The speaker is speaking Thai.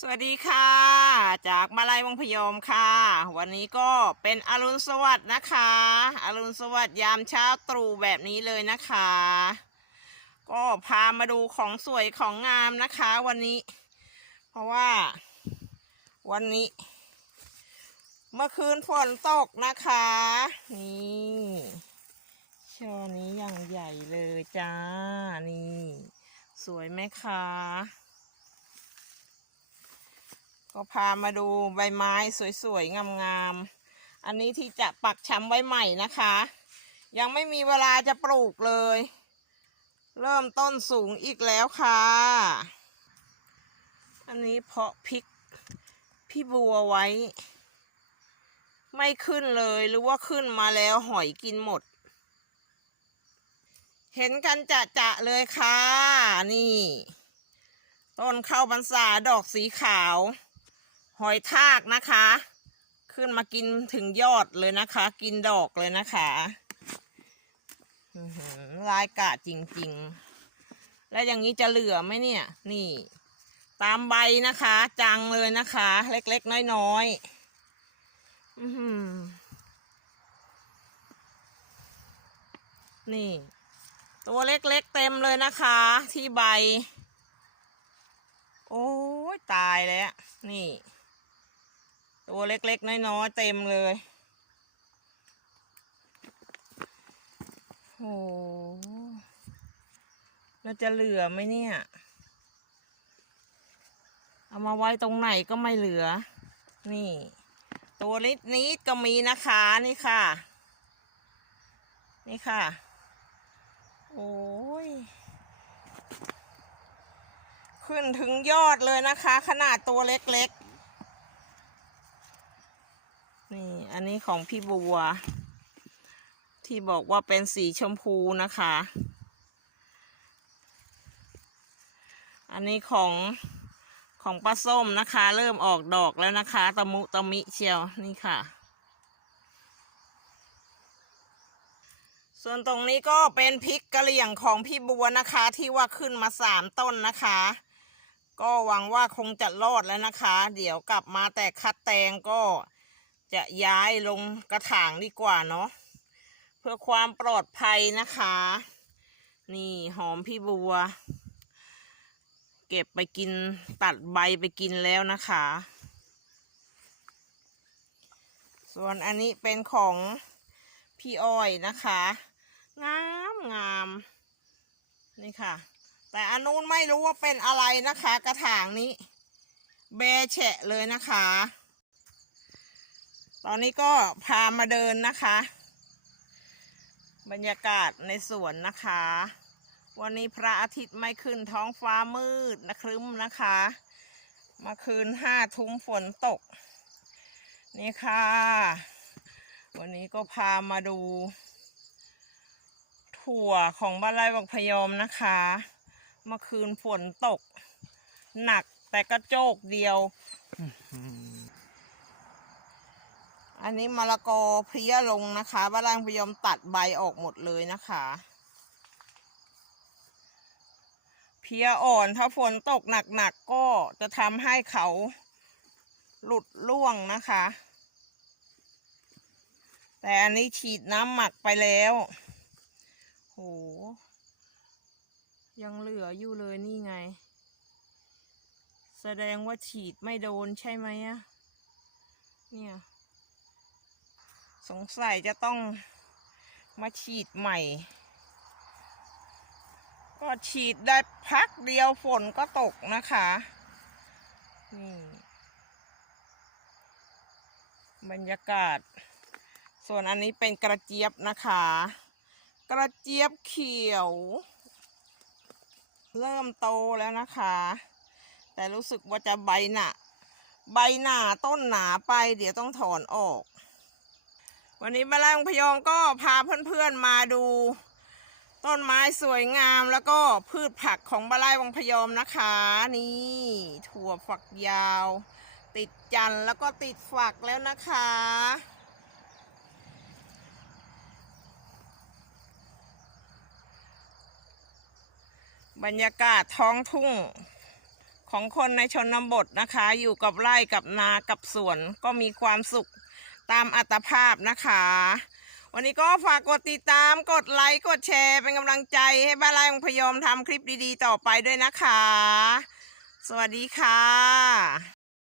สวัสดีค่ะ จากมาลัยวังพยอมค่ะ วันนี้ก็เป็นอรุณสวัสดิ์นะคะ อรุณสวัสดิ์ยามเช้าตรู่แบบนี้เลยนะคะ ก็พามาดูของสวยของงามนะคะ วันนี้ เพราะว่า วันนี้ เมื่อคืนฝนตกนะคะ นี่ช่อนี้อย่างใหญ่เลยจ้า นี่ สวยไหมคะ ก็พามาดูใบไม้สวยๆ งามๆ อันนี้ที่จะปักช้ำไว้ใหม่นะคะ ยังไม่มีเวลาจะปลูกเลย เริ่มต้นสูงอีกแล้วค่ะ อันนี้เพาะพริกพี่บัวไว้ ไม่ขึ้นเลยหรือว่าขึ้นมาแล้วหอยกินหมด เห็นกันจะจะเลยค่ะ นี่ต้นข้าวพรรษาดอกสีขาว หอยทากนะคะ ขึ้นมากินถึงยอดเลยนะคะ กินดอกเลยนะคะลายกะจริง ๆ แล้วอย่างนี้จะเหลือไหมเนี่ย นี่ ตามใบนะคะ จังเลยนะคะ เล็กๆ น้อยๆอื้อหือนี่ ตัวเล็กๆ เต็มเลยนะคะ ที่ใบ โอ้ยตายแล้ว นี่ ตัวเล็กๆ น้อยๆ เต็มเลยโอ้แล้วจะเหลือไหมเนี่ย เอามาไว้ตรงไหนก็ไม่เหลือ นี่ ตัวนิดนิดก็มีนะคะ นี่ค่ะ นี่ค่ะ โอ้ยขึ้นถึงยอดเลยนะคะ ขนาดตัวเล็กๆ นี่ อันนี้ของพี่บัว ที่บอกว่าเป็นสีชมพูนะคะ อันนี้ของของป้าส้มนะคะ เริ่มออกดอกแล้วนะคะ ตะมุตะมิเชียวนี่ค่ะ ส่วนตรงนี้ก็เป็นพริกกะเหรี่ยงของพี่บัวนะคะ ที่ว่าขึ้นมาสามต้นนะคะ ก็หวังว่าคงจะรอดแล้วนะคะ เดี๋ยวกลับมาแต่คัดแตงก็ จะย้ายลงกระถางดีกว่าเนาะเพื่อความปลอดภัยนะคะ นี่หอมพี่บัว เก็บไปกินตัดใบไปกินแล้วนะคะ ส่วนอันนี้เป็นของพี่อ้อยนะคะ งามงามนี่ค่ะ แต่อันนู้นไม่รู้ว่าเป็นอะไรนะคะ กระถางนี้ แบแฉะเลยนะคะ ตอนนี้ก็พามาเดินนะคะ บรรยากาศในสวนนะคะ วันนี้พระอาทิตย์ไม่ขึ้นท้องฟ้ามืดนะครึ้มนะคะมาคืนห้าทุ่มฝนตก นี่ค่ะ วันนี้ก็พามาดู ถั่วของบ้านไร่วังพยอมนะคะเมื่อคืนฝนตก หนักแต่กระโจกเดียว อันนี้มะละกอเพลี้ยลงนะคะบ้านไร่วังพยอมตัดใบออกหมดเลยนะคะ เพลียอ่อนถ้าฝนตกหนักๆก็จะทำให้เขาหลุดร่วงนะคะ แต่อันนี้ฉีดน้ำหมักไปแล้ว โห ยังเหลืออยู่เลยนี่ไง แสดงว่าฉีดไม่โดนใช่ไหมอะเนี่ย สงสัยจะต้องมาฉีดใหม่ ก็ฉีดได้พักเดียวฝนก็ตกนะคะนี่บรรยากาศ ส่วนอันนี้เป็นกระเจี๊ยบนะคะ กระเจี๊ยบเขียว เริ่มโตแล้วนะคะ แต่รู้สึกว่าจะใบหนาใบหนาต้นหนาไป เดี๋ยวต้องถอนออก วันนี้บ้านแรงพยองก็พาเพื่อนๆมาดู ต้นไม้สวยงามแล้วก็พืชผักของบ้านไร่วังพยอมนะคะ นี่ ถั่วฝักยาว ติดจันแล้วก็ติดฝักแล้วนะคะ บรรยากาศท้องทุ่งของคนในชนบทนะคะ อยู่กับไร่กับนากับสวนก็มีความสุข ตามอัตภาพนะคะ วันนี้ก็ฝากกดติดตามกดไลค์กดแชร์เป็นกำลังใจให้บ้านไร่องพยอมทำคลิปดีๆ ต่อไปด้วยนะคะ สวัสดีค่ะ